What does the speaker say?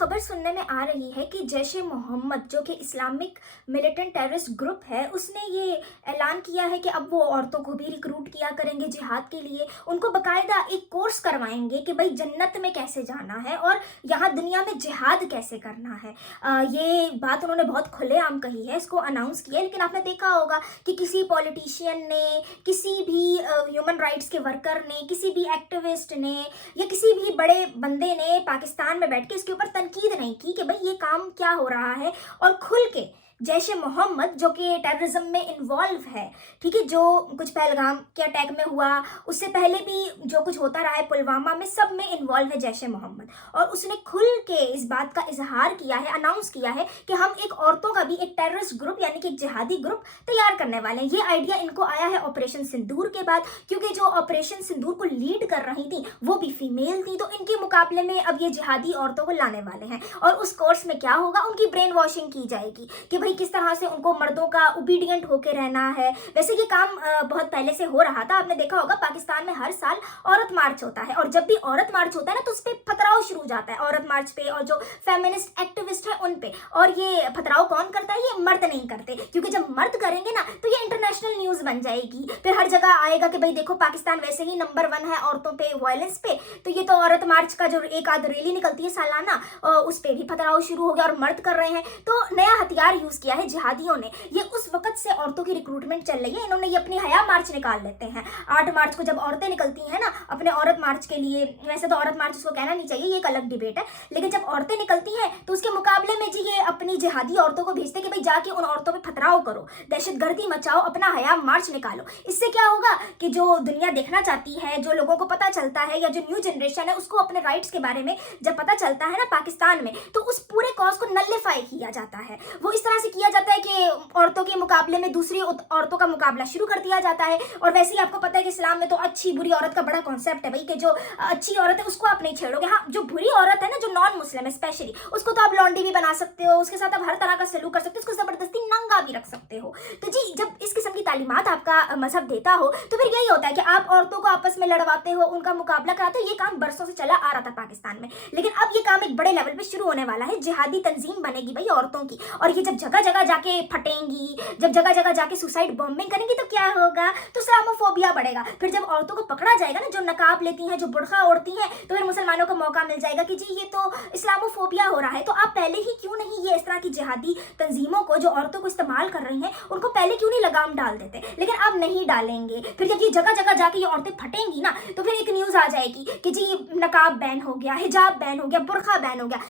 खबर सुनने में आ रही है कि जैश ए मोहम्मद जो कि इस्लामिक मिलिटेंट टेररिस्ट ग्रुप है, उसने ये ऐलान किया है कि अब वो औरतों को भी रिक्रूट किया करेंगे जिहाद के लिए। उनको बाकायदा एक कोर्स करवाएंगे कि भाई जन्नत में कैसे जाना है और यहाँ दुनिया में जिहाद कैसे करना है। ये बात उन्होंने बहुत खुलेआम कही है, इसको अनाउंस किया है। लेकिन आपने देखा होगा कि किसी पॉलिटिशियन ने, किसी भी ह्यूमन राइट्स के वर्कर ने, किसी भी एक्टिविस्ट ने या किसी भी बड़े बंदे ने पाकिस्तान में बैठ के इसके ऊपर तनकीद नहीं की कि भाई ये काम क्या हो रहा है। और खुल के जैश ए मोहम्मद जो कि टेररिज्म में इन्वॉल्व है, ठीक है, जो कुछ पहलगाम के अटैक में हुआ, उससे पहले भी जो कुछ होता रहा है पुलवामा में, सब में इन्वॉल्व है जैश ए मोहम्मद। और उसने खुल के इस बात का इजहार किया है, अनाउंस किया है कि हम एक औरतों का भी एक टेररिस्ट ग्रुप यानी कि एक जिहादी ग्रुप तैयार करने वाले हैं। ये आइडिया इनको आया है ऑपरेशन सिंदूर के बाद, क्योंकि जो ऑपरेशन सिंदूर को लीड कर रही थी वो भी फीमेल थी। तो इनके मुकाबले में अब ये जिहादी औरतों को लाने वाले हैं। और उस कोर्स में क्या होगा, उनकी ब्रेन वॉशिंग की जाएगी कि भाई किस तरह से उनको मर्दों का ओबीडिएंट होके रहना है। वैसे ये काम बहुत पहले से हो रहा था। आपने देखा होगा पाकिस्तान में हर साल औरत मार्च होता है, और जब भी औरत मार्च होता है ना तो उस पर पथराव शुरू हो जाता है औरत मार्च पे और जो फेमिनिस्ट एक्टिविस्ट है उन पे। और ये पथराव कौन करता है? ये मर्द नहीं करते, क्योंकि जब मर्द करेंगे ना तो ये इंटरनेशनल न्यूज बन जाएगी। फिर हर जगह आएगा कि भाई देखो पाकिस्तान वैसे ही नंबर 1 है औरतों पे वायलेंस पे, तो ये तो औरत मार्च का जो एक आध रैली निकलती है सालाना, उस पे भी पथराव शुरू हो गया और मर्द कर रहे हैं। तो नया हथियार यूज किया है जिहादियों ने। ये उस वक्त से औरतों की रिक्रूटमेंट चल रही है। इन्होंने ये अपनी हया मार्च निकाल लेते हैं 8 मार्च को, जब औरतें निकलती हैं ना अपने औरत मार्च के लिए। वैसे तो औरत मार्च उसको कहना नहीं चाहिए, ये एक अलग डिबेट है, लेकिन जब औरतें निकलती हैं तो उसके मुकाबले में जी ये अपनी जिहादी औरतों को भेजते कि भाई जाके उन औरतों पे पथराव करो, दहशतगर्दी मचाओ, अपना हया मार्च निकालो। इससे क्या होगा कि जो दुनिया देखना चाहती है, जो लोगों को पता चलता है, या जो न्यू जनरेशन है उसको अपने राइट्स के बारे में जब पता चलता है ना पाकिस्तान में, तो उस पूरे कॉज को नलिफाई किया जाता है। वो इस तरह से किया जाता है कि औरतों के मुकाबले में दूसरी औरतों का मुकाबला शुरू कर दिया जाता है। और वैसे ही आपको पता है कि इस्लाम में तो अच्छी बुरी औरत का बड़ा कॉन्सेप्ट है भाई, कि जो अच्छी औरत है उसको आप नहीं छेड़ोगे। हाँ, जो बुरी औरत है ना, जो नॉन मुस्लिम है स्पेशली, उसको तो आप लॉन्डी भी बना सकते हो, उसके साथ आप हर तरह का सलूक कर सकते हो, उसको जबरदस्ती नंगा भी रख सकते हो। तो जी जब इस किस्म की तालीमात आपका मजहब देता हो तो फिर यही होता है कि आप औरतों को आपस में लड़वाते हो, उनका मुकाबला कराते हो। ये काम बरसों से चला आ रहा था पाकिस्तान में, लेकिन अब ये काम एक बड़े लेवल पे शुरू होने वाला है। जिहादी तंजीम बनेगी भाई औरतों की, और ये जब जगह जगह जाके फटेंगी, जब जगह जगह जाके सुसाइड बॉम्बिंग करेंगी, तो क्या होगा? तो इस्लामोफोबिया बढ़ेगा। फिर जब औरतों को पकड़ा जाएगा ना, जो नकाब लेती हैं, जो बुर्का ओढ़ती हैं, तो फिर मुसलमानों को मौका मिल जाएगा कि जी ये तो इस्लामोफोबिया हो रहा है। तो आप पहले ही क्यों नहीं ये इस तरह की जिहादी तंजीमों को, जो औरतों को इस्तेमाल कर रही हैं, उनको पहले क्यों नहीं लगाम डाल देते? लेकिन अब नहीं डालेंगे। फिर जब ये जगह जगह जाके ये औरतें फटेंगी ना, तो फिर एक न्यूज आ जाएगी कि जी नकाब बैन हो गया, हिजाब बैन हो गया, बुर्का बैन हो गया।